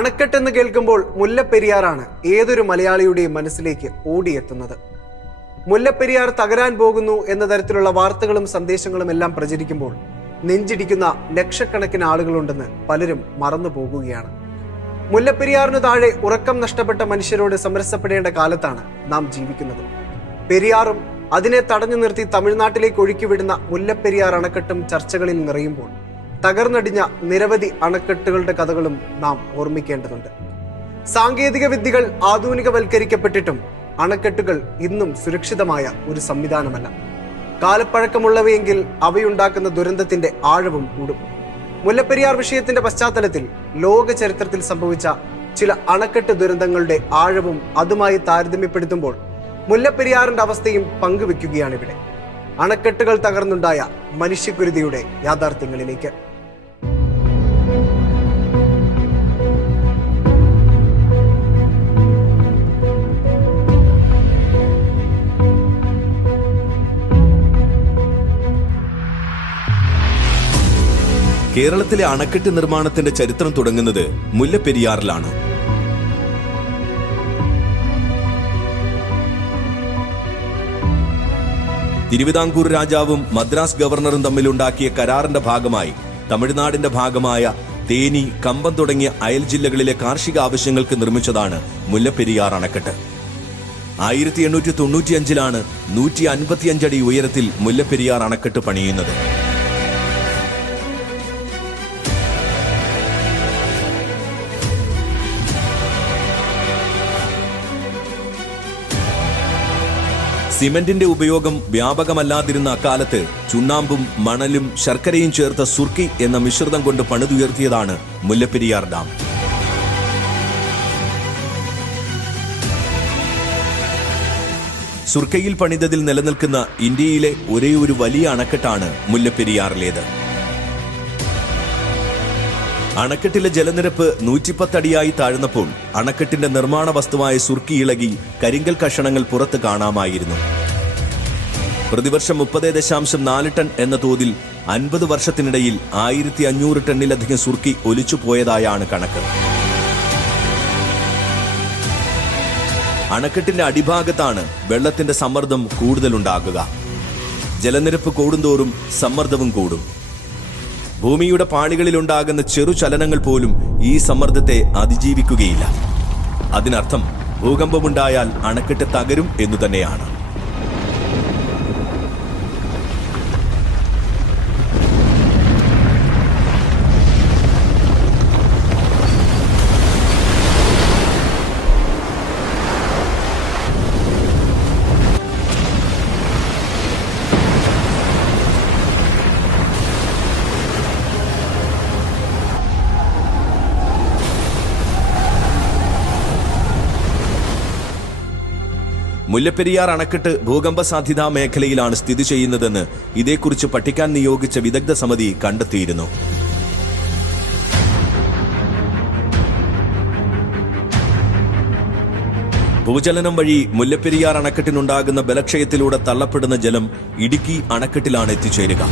അണക്കെട്ടെന്ന് കേൾക്കുമ്പോൾ മുല്ലപ്പെരിയാറാണ് ഏതൊരു മലയാളിയുടെയും മനസ്സിലേക്ക് ഓടിയെത്തുന്നത്. മുല്ലപ്പെരിയാർ തകരാൻ പോകുന്നു എന്ന തരത്തിലുള്ള വാർത്തകളും സന്ദേശങ്ങളും എല്ലാം പ്രചരിക്കുമ്പോൾ നെഞ്ചിടിക്കുന്ന ലക്ഷക്കണക്കിന് ആളുകളുണ്ടെന്ന് പലരും മറന്നു പോകുകയാണ്. മുല്ലപ്പെരിയാറിനു താഴെ ഉറക്കം നഷ്ടപ്പെട്ട മനുഷ്യരോട് സമരസപ്പെടേണ്ട കാലത്താണ് നാം ജീവിക്കുന്നത്. പെരിയാറും അതിനെ തടഞ്ഞു നിർത്തി തമിഴ്നാട്ടിലേക്ക് ഒഴുക്കിവിടുന്ന മുല്ലപ്പെരിയാർ അണക്കെട്ടും ചർച്ചകളിൽ നിറയുമ്പോൾ തകർന്നടിഞ്ഞ നിരവധി അണക്കെട്ടുകളുടെ കഥകളും നാം ഓർമ്മിക്കേണ്ടതുണ്ട്. സാങ്കേതിക വിദ്യകൾ ആധുനികവൽക്കരിക്കപ്പെട്ടിട്ടും അണക്കെട്ടുകൾ ഇന്നും സുരക്ഷിതമായ ഒരു സംവിധാനമല്ല. കാലപ്പഴക്കമുള്ളവയെങ്കിൽ അവയുണ്ടാക്കുന്ന ദുരന്തത്തിന്റെ ആഴവും കൂടും. മുല്ലപ്പെരിയാർ വിഷയത്തിന്റെ പശ്ചാത്തലത്തിൽ ലോക ചരിത്രത്തിൽ സംഭവിച്ച ചില അണക്കെട്ട് ദുരന്തങ്ങളുടെ ആഴവും അതുമായി താരതമ്യപ്പെടുത്തുമ്പോൾ മുല്ലപ്പെരിയാറിന്റെ അവസ്ഥയും പങ്കുവെക്കുകയാണിവിടെ അണക്കെട്ടുകൾ തകർന്നുണ്ടായ മനുഷ്യക്കുരുതിയുടെ യാഥാർത്ഥ്യങ്ങളിലേക്ക്. കേരളത്തിലെ അണക്കെട്ട് നിർമ്മാണത്തിന്റെ ചരിത്രം തുടങ്ങുന്നത് മുല്ലപ്പെരിയാറിലാണ്. തിരുവിതാംകൂർ രാജാവും മദ്രാസ് ഗവർണറും തമ്മിലുണ്ടാക്കിയ കരാറിന്റെ ഭാഗമായി തമിഴ്നാടിന്റെ ഭാഗമായ തേനി കമ്പം തുടങ്ങിയ അയൽ ജില്ലകളിലെ കാർഷിക ആവശ്യങ്ങൾക്ക് നിർമ്മിച്ചതാണ് മുല്ലപ്പെരിയാർ അണക്കെട്ട്. ആയിരത്തി എണ്ണൂറ്റി തൊണ്ണൂറ്റിയഞ്ചിലാണ് നൂറ്റി അൻപത്തിയഞ്ചടി ഉയരത്തിൽ മുല്ലപ്പെരിയാർ അണക്കെട്ട് പണിയുന്നത്. സിമന്റിന്റെ ഉപയോഗം വ്യാപകമല്ലാതിരുന്ന അക്കാലത്ത് ചുണ്ണാമ്പും മണലും ശർക്കരയും ചേർത്ത സുർക്കി എന്ന മിശ്രിതം കൊണ്ട് പണിതുയർത്തിയതാണ് മുല്ലപ്പെരിയാർ ഡാം. സുർക്കയിൽ പണിതതിൽ നിലനിൽക്കുന്ന ഇന്ത്യയിലെ ഒരേ ഒരു വലിയ അണക്കെട്ടാണ് മുല്ലപ്പെരിയാറിലേത്. അണക്കെട്ടിലെ ജലനിരപ്പ് നൂറ്റിപ്പത്തടിയായി താഴ്ന്നപ്പോൾ അണക്കെട്ടിന്റെ നിർമ്മാണ വസ്തുവായ സുർക്കി ഇളകി കരിങ്കൽ കഷണങ്ങൾ പുറത്ത് കാണാമായിരുന്നു. പ്രതിവർഷം മുപ്പത് ദശാംശം നാല് ടൺ എന്ന തോതിൽ അൻപത് വർഷത്തിനിടയിൽ ആയിരത്തി അഞ്ഞൂറ് ടണ്ണിലധികം സുർക്കി ഒലിച്ചു പോയതായാണ് കണക്ക്. അണക്കെട്ടിന്റെ അടിഭാഗത്താണ് വെള്ളത്തിന്റെ സമ്മർദ്ദം കൂടുതലുണ്ടാകുക. ജലനിരപ്പ് കൂടുന്തോറും സമ്മർദ്ദവും കൂടും. ഭൂമിയുടെ പാളികളിലുണ്ടാകുന്ന ചെറു ചലനങ്ങൾ പോലും ഈ സമ്മർദ്ദത്തെ അതിജീവിക്കുകയില്ല. അതിനർത്ഥം ഭൂകമ്പമുണ്ടായാൽ അണക്കെട്ട് തകരും എന്നു തന്നെയാണ്. മുല്ലപ്പെരിയാർ അണക്കെട്ട് ഭൂകമ്പ സാധ്യതാ മേഖലയിലാണ് സ്ഥിതി ചെയ്യുന്നതെന്ന് ഇതേക്കുറിച്ച് പഠിക്കാൻ നിയോഗിച്ച വിദഗ്ധ സമിതി കണ്ടെത്തിയിരുന്നു. ഭൂചലനം വഴി മുല്ലപ്പെരിയാർ അണക്കെട്ടിനുണ്ടാകുന്ന ബലക്ഷയത്തിലൂടെ തള്ളപ്പെടുന്ന ജലം ഇടുക്കി അണക്കെട്ടിലാണ് എത്തിച്ചേരുക.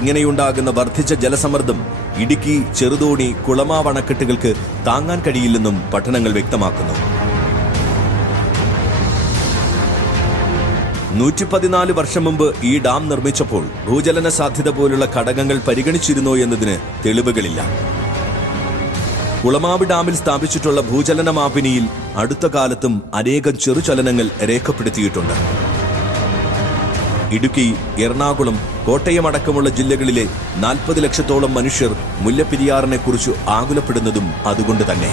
ഇങ്ങനെയുണ്ടാകുന്ന വർദ്ധിച്ച ജലസമ്മർദ്ദം ഇടുക്കി ചെറുതോണി കുളമാവ് അണക്കെട്ടുകൾക്ക് താങ്ങാൻ കഴിയില്ലെന്നും പഠനങ്ങൾ വ്യക്തമാക്കുന്നു. നൂറ്റി പതിനാല് വർഷം മുമ്പ് ഈ ഡാം നിർമ്മിച്ചപ്പോൾ ഭൂചലന സാധ്യത പോലുള്ള ഘടകങ്ങൾ പരിഗണിച്ചിരുന്നോ എന്നതിന് തെളിവുകളില്ല. കുളമാവ് ഡാമിൽ സ്ഥാപിച്ചിട്ടുള്ള ഭൂചലന മാപിനിയിൽ അടുത്ത കാലത്തും അനേകം ചെറുചലനങ്ങൾ രേഖപ്പെടുത്തിയിട്ടുണ്ട്. ഇടുക്കി എറണാകുളം കോട്ടയം അടക്കമുള്ള ജില്ലകളിലെ നാൽപ്പത് ലക്ഷത്തോളം മനുഷ്യർ മുല്ലപ്പെരിയാറിനെ കുറിച്ച് ആകുലപ്പെടുന്നതും അതുകൊണ്ട് തന്നെ.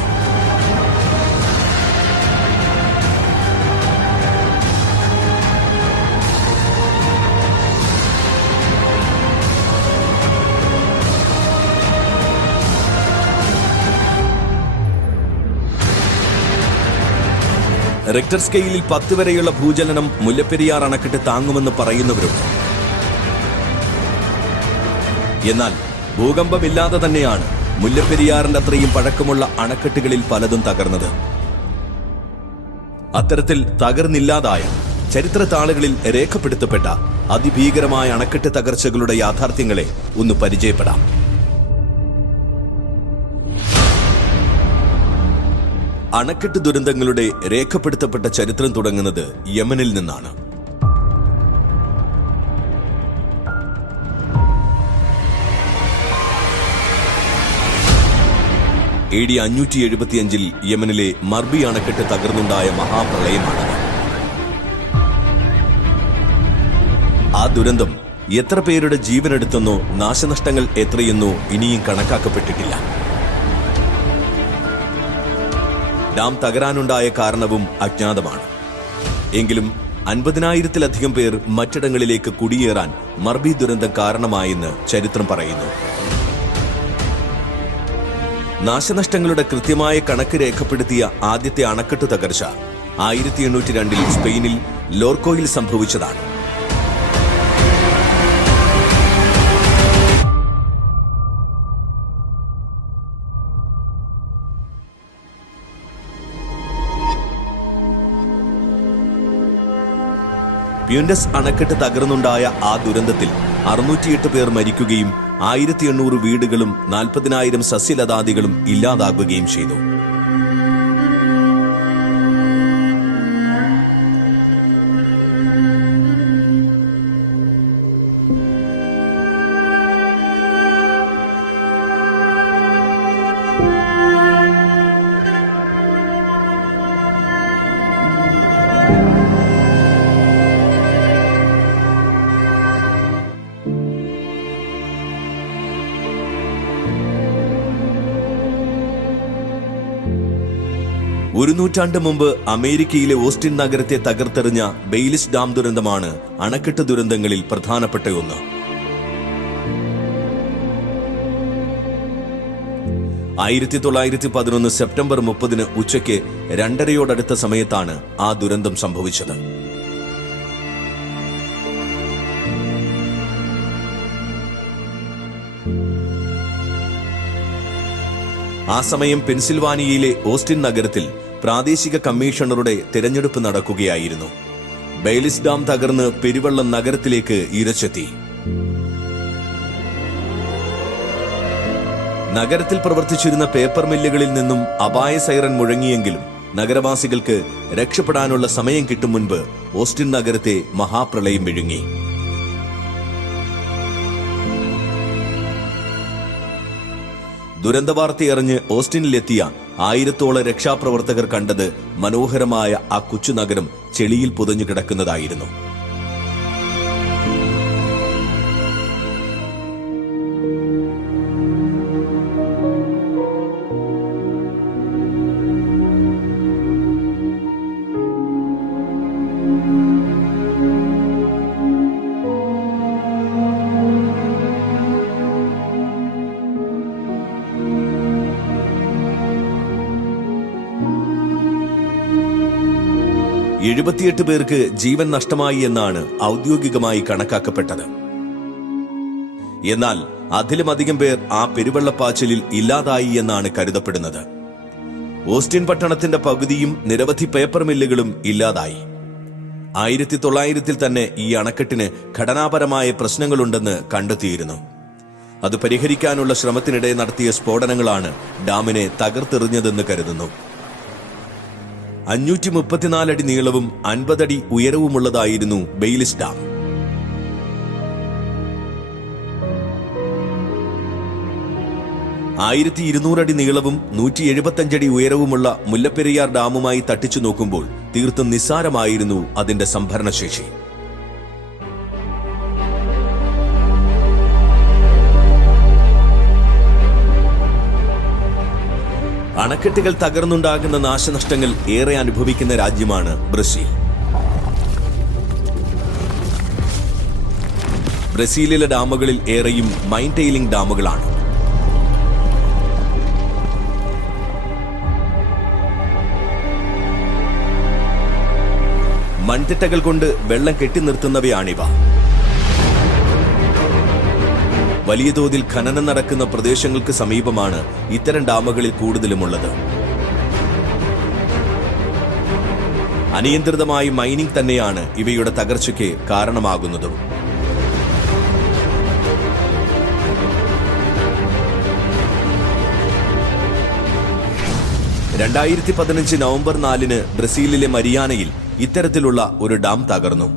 റിക്ടർ സ്കെയിലിൽ പത്ത് വരെയുള്ള ഭൂചലനം മുല്ലപ്പെരിയാർ അണക്കെട്ട് താങ്ങുമെന്ന് പറയുന്നവരുണ്ട്. എന്നാൽ ഭൂകമ്പമില്ലാതെ തന്നെയാണ് മുല്ലപ്പെരിയാറിന്റെ അത്രയും പഴക്കമുള്ള അണക്കെട്ടുകളിൽ പലതും തകർന്നത്. അത്തരത്തിൽ തകർന്നില്ലാതായ ചരിത്ര താളുകളിൽ രേഖപ്പെടുത്തപ്പെട്ട അതിഭീകരമായ അണക്കെട്ട് തകർച്ചകളുടെ യാഥാർത്ഥ്യങ്ങളെ ഒന്ന് പരിചയപ്പെടാം. അണക്കെട്ട് ദുരന്തങ്ങളുടെ രേഖപ്പെടുത്തപ്പെട്ട ചരിത്രം തുടങ്ങുന്നത് യമനിൽ നിന്നാണ്. എ ഡി അഞ്ഞൂറ്റി എഴുപത്തിയഞ്ചിൽ യമനിലെ മർബി അണക്കെട്ട് തകർന്നുണ്ടായ മഹാപ്രളയമാണ് ആ ദുരന്തം എത്ര പേരുടെ ജീവനെടുത്തെന്നോ നാശനഷ്ടങ്ങൾ എത്രയെന്നോ ഇനിയും കണക്കാക്കപ്പെട്ടിട്ടില്ല. ഡാം തകരാനുണ്ടായ കാരണവും അജ്ഞാതമാണ്. എങ്കിലും അൻപതിനായിരത്തിലധികം പേർ മറ്റിടങ്ങളിലേക്ക് കുടിയേറാൻ മർബി ദുരന്തം കാരണമായെന്ന് ചരിത്രം പറയുന്നു. നാശനഷ്ടങ്ങളുടെ കൃത്യമായ കണക്ക് രേഖപ്പെടുത്തിയ ആദ്യത്തെ അണക്കെട്ട് തകർച്ച ആയിരത്തി എണ്ണൂറ്റി രണ്ടിൽ സ്പെയിനിൽ ലോർക്കോയിൽ സംഭവിച്ചതാണ്. പ്യൂൻഡസ് അണക്കെട്ട് തകർന്നുണ്ടായ ആ ദുരന്തത്തിൽ അറുന്നൂറ്റിയെട്ട് പേർ മരിക്കുകയും ആയിരത്തി എണ്ണൂറ് വീടുകളും നാൽപ്പതിനായിരം സസ്യലതാദികളും ഇല്ലാതാകുകയും ചെയ്തു. നൂറ്റാണ്ട് മുമ്പ് അമേരിക്കയിലെ ഓസ്റ്റിൻ നഗരത്തെ തകർത്തെറിഞ്ഞ ബെയിലിസ് ഡാം ദുരന്തമാണ് അണക്കെട്ട് ദുരന്തങ്ങളിൽ പ്രധാനപ്പെട്ട ഒന്ന്. ആയിരത്തി തൊള്ളായിരത്തി പതിനൊന്ന് സെപ്റ്റംബർ മുപ്പതിന് ഉച്ചയ്ക്ക് രണ്ടരയോടടുത്ത സമയത്താണ് ആ ദുരന്തം സംഭവിച്ചത്. ആ സമയം പെൻസിൽവാനിയയിലെ ഓസ്റ്റിൻ നഗരത്തിൽ പ്രാദേശിക കമ്മീഷണറുടെ തിരഞ്ഞെടുപ്പ് നടക്കുകയായിരുന്നു. ബെയിലിസ് ഡാം തകർന്ന് പെരുവള്ളം നഗരത്തിലേക്ക് ഇരച്ചെത്തി. നഗരത്തിൽ പ്രവർത്തിച്ചിരുന്ന പേപ്പർ മില്ലുകളിൽ നിന്നും അപായ സൈറൻ മുഴങ്ങിയെങ്കിലും നഗരവാസികൾക്ക് രക്ഷപ്പെടാനുള്ള സമയം കിട്ടും മുൻപ് ഓസ്റ്റിൻ നഗരത്തെ മഹാപ്രളയം വിഴുങ്ങി. ദുരന്തവാർത്തയറിഞ്ഞ് ഓസ്റ്റിനിലെത്തിയ ആയിരത്തോളം രക്ഷാപ്രവർത്തകർ കണ്ടത് മനോഹരമായ ആ കൊച്ചു നഗരം ചെളിയിൽ പുതഞ്ഞു കിടക്കുന്നതായിരുന്നു. എഴുപത്തിയെട്ട് പേർക്ക് ജീവൻ നഷ്ടമായി എന്നാണ് ഔദ്യോഗികമായി കണക്കാക്കപ്പെട്ടത്. എന്നാൽ അതിലുമധികം പേർ ആ പെരുവെള്ളപ്പാച്ചിലിൽ ഇല്ലാതായി എന്നാണ് കരുതപ്പെടുന്നത്. ഓസ്റ്റിൻ പട്ടണത്തിന്റെ പകുതിയും നിരവധി പേപ്പർ മില്ലുകളും ഇല്ലാതായി. ആയിരത്തി തൊള്ളായിരത്തിൽ തന്നെ ഈ അണക്കെട്ടിന് ഘടനാപരമായ പ്രശ്നങ്ങളുണ്ടെന്ന് കണ്ടെത്തിയിരുന്നു. അത് പരിഹരിക്കാനുള്ള ശ്രമത്തിനിടെ നടത്തിയ സ്ഫോടനങ്ങളാണ് ഡാമിനെ തകർത്തെറിഞ്ഞതെന്ന് കരുതുന്നു. അഞ്ഞൂറ്റി മുപ്പത്തിനാലടി നീളവും അൻപതടി ഉയരവുമുള്ളതായിരുന്നു ബെയിലിസ് ഡാം. ആയിരത്തി ഇരുന്നൂറടി നീളവും നൂറ്റി എഴുപത്തഞ്ചടി ഉയരവുമുള്ള മുല്ലപ്പെരിയാർ ഡാമുമായി തട്ടിച്ചു നോക്കുമ്പോൾ തീർത്തും നിസ്സാരമായിരുന്നു അതിന്റെ സംഭരണശേഷി. അണക്കെട്ടുകൾ തകർന്നുണ്ടാകുന്ന നാശനഷ്ടങ്ങൾ ഏറെ അനുഭവിക്കുന്ന രാജ്യമാണ് ബ്രസീൽ. ബ്രസീലിലെ ഡാമുകളിൽ ഏറെയും മൈൻ ടെയിലിംഗ് ഡാമുകളാണ്. മൺതിട്ടകൾ കൊണ്ട് വെള്ളം കെട്ടി നിർത്തുന്നവയാണിവ. വലിയ തോതിൽ ഖനനം നടക്കുന്ന പ്രദേശങ്ങൾക്ക് സമീപമാണ് ഇത്തരം ഡാമുകളിൽ കൂടുതലുമുള്ളത്. അനിയന്ത്രിതമായ മൈനിംഗ് തന്നെയാണ് ഇവയുടെ തകർച്ചയ്ക്ക് കാരണമാകുന്നതും. രണ്ടായിരത്തി പതിനഞ്ച് നവംബർ നാലിന് ബ്രസീലിലെ മരിയാനയിൽ ഇത്തരത്തിലുള്ള ഒരു ഡാം തകർന്നു.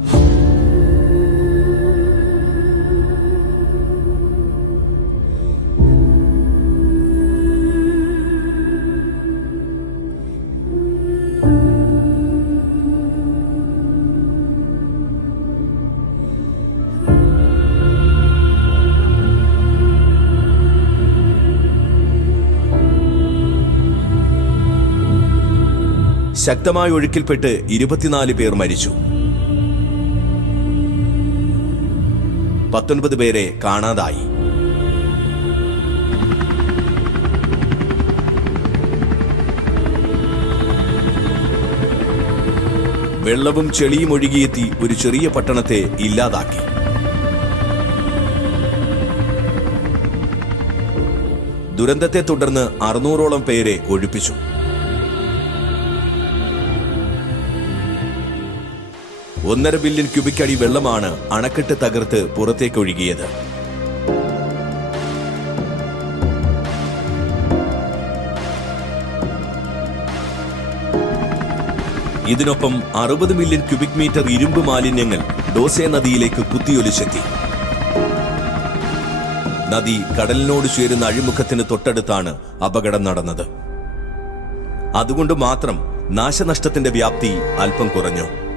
ശക്തമായ ഒഴുക്കിൽപ്പെട്ട് ഇരുപത്തിനാല് പേർ മരിച്ചു. പത്തൊൻപത് പേരെ കാണാതായി. വെള്ളവും ചെളിയും ഒഴുകിയെത്തി ഒരു ചെറിയ പട്ടണത്തെ ഇല്ലാതാക്കി. ദുരന്തത്തെ തുടർന്ന് അറുന്നൂറോളം പേരെ ഒഴിപ്പിച്ചു. ഒന്നര ബില്യൺ ക്യൂബിക് അടി വെള്ളമാണ് അണക്കെട്ട് തകർത്ത് പുറത്തേക്കൊഴുകിയത് ഇതിനൊപ്പം അറുപത് മില്യൺ ക്യൂബിക് മീറ്റർ ഇരുമ്പ് മാലിന്യങ്ങൾ ഡോസെ നദിയിലേക്ക് കുത്തിയൊലിച്ചെത്തി. നദി കടലിനോട് ചേരുന്ന അഴിമുഖത്തിന് തൊട്ടടുത്താണ് അപകടം നടന്നത്. അതുകൊണ്ട് മാത്രം നാശനഷ്ടത്തിന്റെ വ്യാപ്തി അല്പം കുറഞ്ഞു.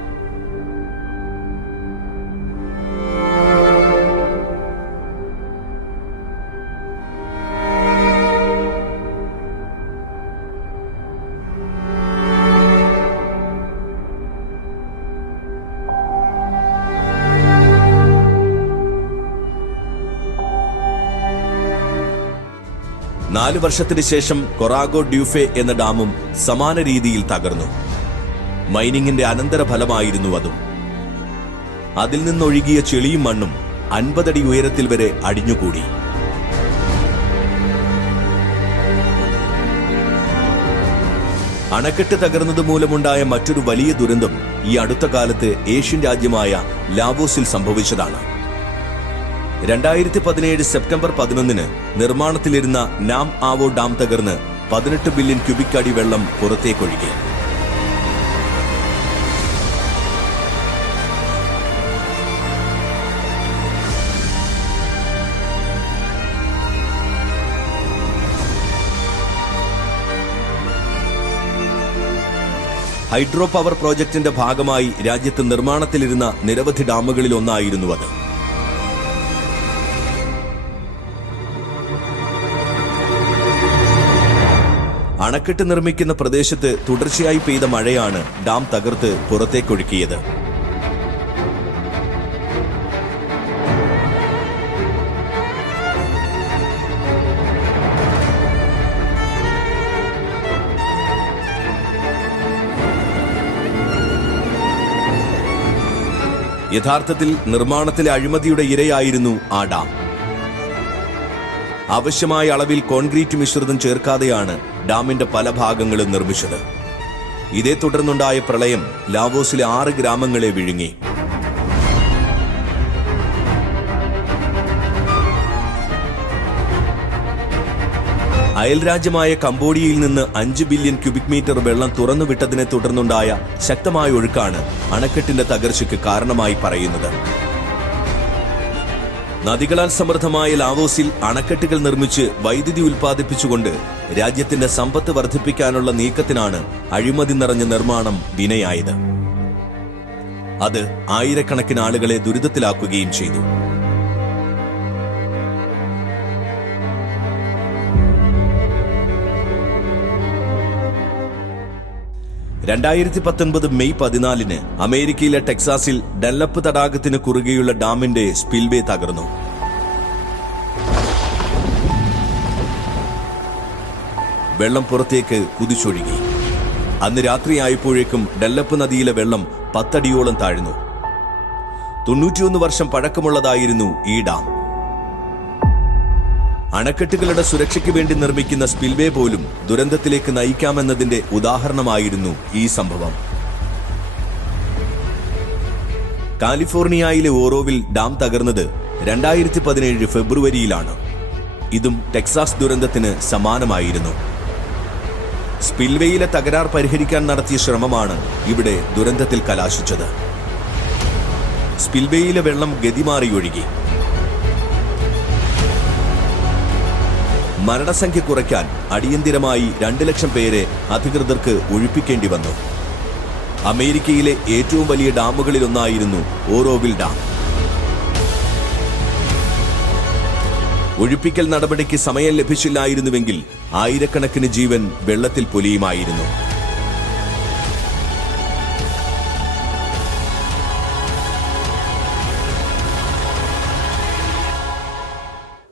നാല് വർഷത്തിന് ശേഷം കൊറാഗോ ഡ്യൂഫെ എന്ന ഡാമും സമാന രീതിയിൽ തകർന്നു. മൈനിങ്ങിന്റെ അനന്തരഫലമായിരുന്നു അതും. അതിൽ നിന്നൊഴുകിയ ചെളിയും മണ്ണും അൻപതടി ഉയരത്തിൽ വരെ അടിഞ്ഞുകൂടി. അണക്കെട്ട് തകർന്നത് മൂലമുണ്ടായ മറ്റൊരു വലിയ ദുരന്തം ഈ അടുത്ത കാലത്ത് ഏഷ്യൻ രാജ്യമായ ലാവോസിൽ സംഭവിച്ചതാണ്. രണ്ടായിരത്തി പതിനേഴ് സെപ്റ്റംബർ പതിനൊന്നിന് നിർമ്മാണത്തിലിരുന്ന നാം ആവോ ഡാം തകർന്ന് പതിനെട്ട് ബില്യൺ ക്യൂബിക് അടി വെള്ളം പുറത്തേക്കൊഴുകി. ഹൈഡ്രോ പവർ പ്രോജക്റ്റിന്റെ ഭാഗമായി രാജ്യത്ത് നിർമ്മാണത്തിലിരുന്ന നിരവധി ഡാമുകളിൽ ഒന്നായിരുന്നു അത്. അണക്കെട്ട് നിർമ്മിക്കുന്ന പ്രദേശത്ത് തുടർച്ചയായി പെയ്ത മഴയാണ് ഡാം തകർത്ത് പുറത്തേക്കൊഴുക്കിയത്. യഥാർത്ഥത്തിൽ നിർമ്മാണത്തിലെ അഴിമതിയുടെ ഇരയായിരുന്നു ആ ഡാം. ആവശ്യമായ അളവിൽ കോൺക്രീറ്റ് മിശ്രിതം ചേർക്കാതെയാണ് ഡാമിന്റെ പല ഭാഗങ്ങളും നിർമ്മിച്ചത്. ഇതേ തുടർന്നുണ്ടായ പ്രളയം ലാവോസിലെ ആറ് ഗ്രാമങ്ങളെ വിഴുങ്ങി. അയൽരാജ്യമായ കംബോഡിയയിൽ നിന്ന് അഞ്ച് ബില്യൺ ക്യൂബിക് മീറ്റർ വെള്ളം തുറന്നുവിട്ടതിനെ തുടർന്നുണ്ടായ ശക്തമായ ഒഴുക്കാണ് അണക്കെട്ടിന്റെ തകർച്ചയ്ക്ക് കാരണമായി പറയുന്നത്. നദികളാൽ സമൃദ്ധമായ ലാവോസിൽ അണക്കെട്ടുകൾ നിർമ്മിച്ച് വൈദ്യുതി ഉൽപ്പാദിപ്പിച്ചുകൊണ്ട് രാജ്യത്തിന്റെ സമ്പത്ത് വർദ്ധിപ്പിക്കാനുള്ള നീക്കത്തിനാണ് അഴിമതി നിറഞ്ഞ നിർമ്മാണം വിനയായത്. അത് ആയിരക്കണക്കിന് ആളുകളെ ദുരിതത്തിലാക്കുകയും ചെയ്തു. രണ്ടായിരത്തി പത്തൊൻപത് മെയ് പതിനാലിന് അമേരിക്കയിലെ ടെക്സാസിൽ ഡെല്ലപ്പ് തടാകത്തിന് കുറുകെയുള്ള ഡാമിന്റെ സ്പിൽവേ തകർന്നു. വെള്ളം പുറത്തേക്ക് കുതിച്ചൊഴുകി. അന്ന് രാത്രിയായപ്പോഴേക്കും ഡെല്ലപ്പ് നദിയിലെ വെള്ളം പത്തടിയോളം താഴ്ന്നു. തൊണ്ണൂറ്റിയൊന്ന് വർഷം പഴക്കമുള്ളതായിരുന്നു ഈ ഡാം. അണക്കെട്ടുകളുടെ സുരക്ഷയ്ക്ക് വേണ്ടി നിർമ്മിക്കുന്ന സ്പിൽവേ പോലും ദുരന്തത്തിലേക്ക് നയിക്കാമെന്നതിന്റെ ഉദാഹരണമായിരുന്നു ഈ സംഭവം. കാലിഫോർണിയയിലെ ഓറോവിൽ ഡാം തകർന്നത് രണ്ടായിരത്തി പതിനേഴ് ഫെബ്രുവരിയിലാണ്. ഇതും ടെക്സാസ് ദുരന്തത്തിന് സമാനമായിരുന്നു. സ്പിൽവേയിലെ തകരാർ പരിഹരിക്കാൻ നടത്തിയ ശ്രമമാണ് ഇവിടെ ദുരന്തത്തിൽ കലാശിച്ചത്. സ്പിൽവേയിലെ വെള്ളം ഗതിമാറി മരണസംഖ്യ കുറയ്ക്കാൻ അടിയന്തിരമായി രണ്ട് ലക്ഷം പേരെ അധികൃതർക്ക് ഒഴിപ്പിക്കേണ്ടി വന്നു. അമേരിക്കയിലെ ഏറ്റവും വലിയ ഡാമുകളിലൊന്നായിരുന്നു ഓറോവിൽ ഡാം. ഒഴിപ്പിക്കൽ നടപടിക്ക് സമയം ലഭിച്ചില്ലായിരുന്നുവെങ്കിൽ ആയിരക്കണക്കിന് ജീവൻ വെള്ളത്തിൽ പൊലിയുമായിരുന്നു.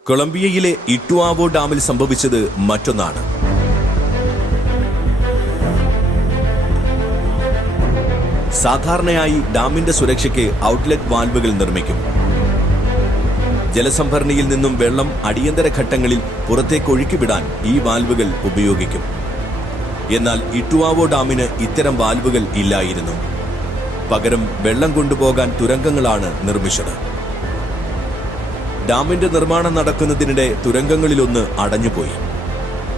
കൊളംബിയയിലെ ഇട്ടുവാവോ ഡാമിൽ സംഭവിച്ചത് മറ്റൊന്നാണ്. സാധാരണയായി ഡാമിന്റെ സുരക്ഷയ്ക്ക് ഔട്ട്ലെറ്റ് വാൽവുകൾ നിർമ്മിക്കും. ജലസംഭരണിയിൽ നിന്നും വെള്ളം അടിയന്തര ഘട്ടങ്ങളിൽ പുറത്തേക്ക് ഒഴുക്കിവിടാൻ ഈ വാൽവുകൾ ഉപയോഗിക്കും. എന്നാൽ ഇട്ടുവാവോ ഡാമിന് ഇത്തരം വാൽവുകൾ ഇല്ലായിരുന്നു. പകരം വെള്ളം കൊണ്ടുപോകാൻ തുരങ്കങ്ങളാണ് നിർമ്മിച്ചത്. ഡാമിന്റെ നിർമ്മാണം നടക്കുന്നതിനിടെ തുരങ്കങ്ങളിലൊന്ന് അടഞ്ഞുപോയി.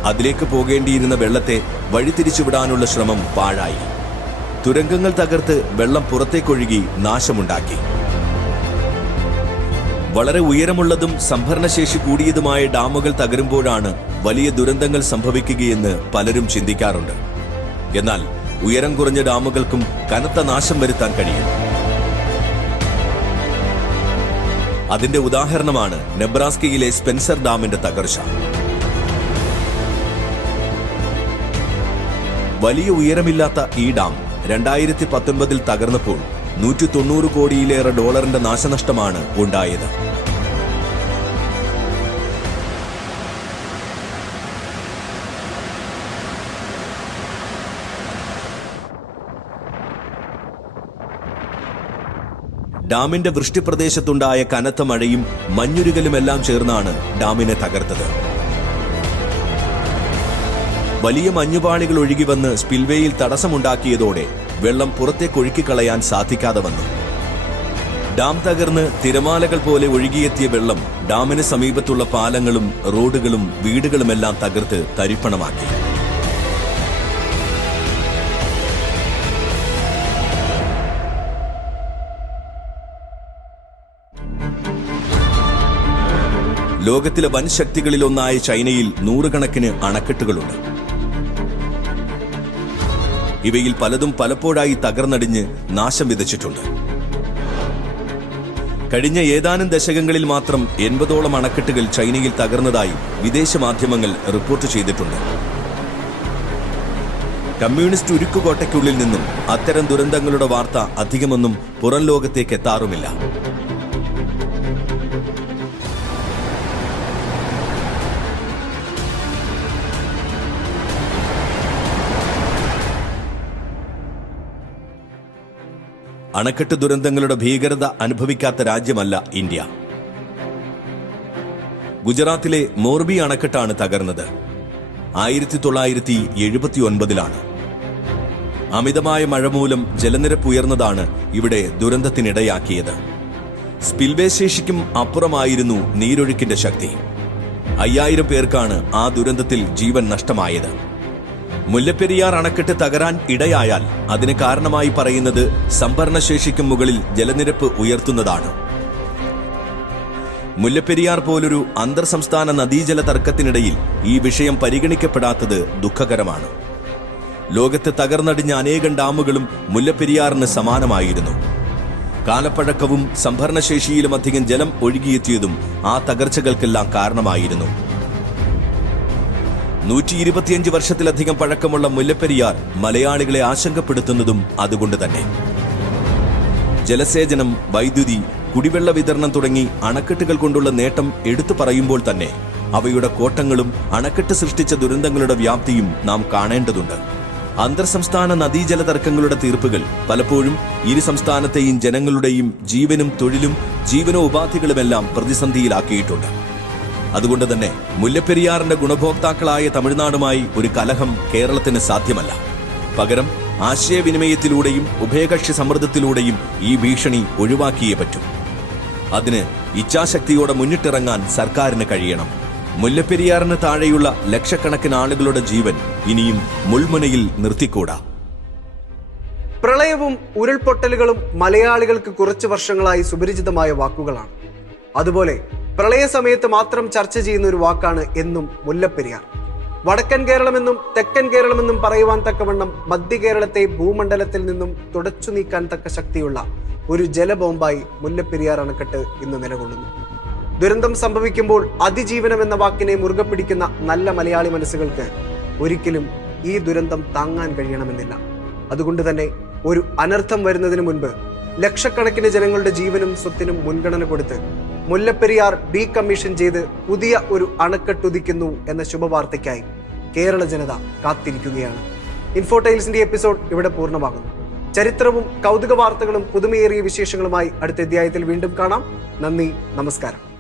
അതിലേക്ക് പോകേണ്ടിയിരുന്ന വെള്ളത്തെ വഴിതിരിച്ചുവിടാനുള്ള ശ്രമം പാഴായി. തുരങ്കങ്ങൾ തകർത്ത് വെള്ളം പുറത്തേക്കൊഴുകി നാശമുണ്ടാക്കി. വളരെ ഉയരമുള്ളതും സംഭരണശേഷി കൂടിയതുമായ ഡാമുകൾ തകരുമ്പോഴാണ് വലിയ ദുരന്തങ്ങൾ സംഭവിക്കുകയെന്ന് പലരും ചിന്തിക്കാറുണ്ട്. എന്നാൽ ഉയരം കുറഞ്ഞ ഡാമുകൾക്കും കനത്ത നാശം വരുത്താൻ കഴിയും. അതിന്റെ ഉദാഹരണമാണ് നെബ്രാസ്കയിലെ സ്പെൻസർ ഡാമിന്റെ തകർച്ച. വലിയ ഉയരമില്ലാത്ത ഈ ഡാം രണ്ടായിരത്തി പത്തൊൻപതിൽ തകർന്നപ്പോൾ നൂറ്റി തൊണ്ണൂറ് കോടിയിലേറെ ഡോളറിന്റെ നാശനഷ്ടമാണ് ഉണ്ടായത്. ഡാമിന്റെ വൃഷ്ടിപ്രദേശത്തുണ്ടായ കനത്ത മഴയും മഞ്ഞുരുകലുമെല്ലാം ചേർന്നാണ് ഡാമിനെ തകർത്തത്. വലിയ മഞ്ഞുപാളികൾ ഒഴുകി വന്ന് സ്പിൽവേയിൽ തടസ്സമുണ്ടാക്കിയതോടെ വെള്ളം പുറത്തേക്ക് ഒഴുക്കിക്കളയാൻ സാധിക്കാതെ വന്നു. ഡാം തകർന്ന് തിരമാലകൾ പോലെ ഒഴുകിയെത്തിയ വെള്ളം ഡാമിന് സമീപത്തുള്ള പാലങ്ങളും റോഡുകളും വീടുകളുമെല്ലാം തകർത്ത് തരിപ്പണമാക്കി. ലോകത്തിലെ വൻ ശക്തികളിലൊന്നായ ചൈനയിൽ നൂറുകണക്കിന് അണക്കെട്ടുകളുണ്ട്. ഇവയിൽ പലതും പലപ്പോഴായി തകർന്നടിഞ്ഞ് നാശം വിതച്ചിട്ടുണ്ട്. കഴിഞ്ഞ ഏതാനും ദശകങ്ങളിൽ മാത്രം എൺപതോളം അണക്കെട്ടുകൾ ചൈനയിൽ തകർന്നതായി വിദേശ മാധ്യമങ്ങൾ റിപ്പോർട്ട് ചെയ്തിട്ടുണ്ട്. കമ്മ്യൂണിസ്റ്റ് ഉരുക്കുകോട്ടയ്ക്കുള്ളിൽ നിന്നും അത്തരം ദുരന്തങ്ങളുടെ വാർത്ത അധികമൊന്നും പുറം ലോകത്തേക്ക് എത്താറുമില്ല. അണക്കെട്ട് ദുരന്തങ്ങളുടെ ഭീകരത അനുഭവിക്കാത്ത രാജ്യമല്ല ഇന്ത്യ. ഗുജറാത്തിലെ മോർബി അണക്കെട്ടാണ് തകർന്നത്. ആയിരത്തി തൊള്ളായിരത്തി എഴുപത്തി ഒൻപതിലാണ് അമിതമായ മഴ മൂലം ജലനിരപ്പ് ഉയർന്നതാണ് ഇവിടെ ദുരന്തത്തിനിടയാക്കിയത്. സ്പിൽവേ ശേഷിക്കും അപ്പുറമായിരുന്നു നീരൊഴുക്കിന്റെ ശക്തി. അയ്യായിരം പേർക്കാണ് ആ ദുരന്തത്തിൽ ജീവൻ നഷ്ടമായത്. മുല്ലപ്പെരിയാർ അണക്കെട്ട് തകരാൻ ഇടയായാൽ അതിന് കാരണമായി പറയുന്നത് സംഭരണശേഷിക്കും മുകളിൽ ജലനിരപ്പ് ഉയർത്തുന്നതാണ്. മുല്ലപ്പെരിയാർ പോലൊരു അന്തർ സംസ്ഥാന നദീജല തർക്കത്തിനിടയിൽ ഈ വിഷയം പരിഗണിക്കപ്പെടാത്തത് ദുഃഖകരമാണ്. ലോകത്ത് തകർന്നടിഞ്ഞ അനേകം ഡാമുകളും മുല്ലപ്പെരിയാറിന് സമാനമായിരുന്നു. കാലപ്പഴക്കവും സംഭരണശേഷിയിലും അധികം ജലം ഒഴുകിയെത്തിയതും ആ തകർച്ചകൾക്കെല്ലാം കാരണമായിരുന്നു. നൂറ്റി ഇരുപത്തിയഞ്ച് വർഷത്തിലധികം പഴക്കമുള്ള മുല്ലപ്പെരിയാർ മലയാളികളെ ആശങ്കപ്പെടുത്തുന്നതും അതുകൊണ്ട് തന്നെ. ജലസേചനം വൈദ്യുതി കുടിവെള്ള വിതരണം തുടങ്ങി അണക്കെട്ടുകൾ കൊണ്ടുള്ള നേട്ടം എടുത്തു പറയുമ്പോൾ തന്നെ അവയുടെ കോട്ടങ്ങളും അണക്കെട്ട് സൃഷ്ടിച്ച ദുരന്തങ്ങളുടെ വ്യാപ്തിയും നാം കാണേണ്ടതുണ്ട്. അന്തർസംസ്ഥാന നദീജല തർക്കങ്ങളുടെ തീർപ്പുകൾ പലപ്പോഴും ഇരു സംസ്ഥാനത്തെയും ജനങ്ങളുടെയും ജീവനും തൊഴിലും ജീവനോപാധികളുമെല്ലാം പ്രതിസന്ധിയിലാക്കിയിട്ടുണ്ട്. അതുകൊണ്ട് തന്നെ മുല്ലപ്പെരിയാറിന്റെ ഗുണഭോക്താക്കളായ തമിഴ്നാടുമായി ഒരു കലഹം കേരളത്തിന് സാധ്യമല്ല. പകരം ആശയവിനിമയത്തിലൂടെയും ഉഭയകക്ഷി സമ്മർദ്ദത്തിലൂടെയും ഈ ഭീഷണി ഒഴിവാക്കിയേ പറ്റൂ. അതിന് ഇച്ഛാശക്തിയോടെ മുന്നിട്ടിറങ്ങാൻ സർക്കാരിന് കഴിയണം. മുല്ലപ്പെരിയാറിന് താഴെയുള്ള ലക്ഷക്കണക്കിന് ആളുകളുടെ ജീവൻ ഇനിയും മുൾമുനയിൽ നിർത്തിക്കൂടാ. പ്രളയവും ഉരുൾപൊട്ടലുകളും മലയാളികൾക്ക് കുറച്ച് വർഷങ്ങളായി സുപരിചിതമായ വാക്കുകളാണ്. അതുപോലെ പ്രളയ സമയത്ത് മാത്രം ചർച്ച ചെയ്യുന്ന ഒരു വാക്കാണ് എന്നും മുല്ലപ്പെരിയാർ. വടക്കൻ കേരളമെന്നും തെക്കൻ കേരളമെന്നും പറയുവാൻ തക്കവണ്ണം മധ്യ കേരളത്തെ ഭൂമണ്ഡലത്തിൽ നിന്നും തുടച്ചു നീക്കാൻ തക്ക ശക്തിയുള്ള ഒരു ജലബോംബായി മുല്ലപ്പെരിയാർ അണക്കെട്ട് ഇന്ന് നിലകൊള്ളുന്നു. ദുരന്തം സംഭവിക്കുമ്പോൾ അതിജീവനം എന്ന വാക്കിനെ മുറുകെ പിടിക്കുന്ന നല്ല മലയാളി മനസ്സുകൾക്ക് ഒരിക്കലും ഈ ദുരന്തം താങ്ങാൻ കഴിയണമെന്നില്ല. അതുകൊണ്ട് തന്നെ ഒരു അനർത്ഥം വരുന്നതിന് മുൻപ് ലക്ഷക്കണക്കിന് ജനങ്ങളുടെ ജീവനും സ്വത്തിനും മുൻഗണന കൊടുത്ത് മുല്ലപ്പെരിയാർ ഡീ കമ്മീഷൻ ചെയ്ത് പുതിയ ഒരു അണക്കെട്ടുദിക്കുന്നു എന്ന ശുഭവാർത്തയ്ക്കായി കേരള ജനത കാത്തിരിക്കുകയാണ്. ഇൻഫോടൈൽസിന്റെ എപ്പിസോഡ് ഇവിടെ പൂർണമാകുന്നു. ചരിത്രവും കൗതുക വാർത്തകളും പുതുമയേറിയ വിശേഷങ്ങളുമായി അടുത്ത അധ്യായത്തിൽ വീണ്ടും കാണാം. നന്ദി നമസ്കാരം.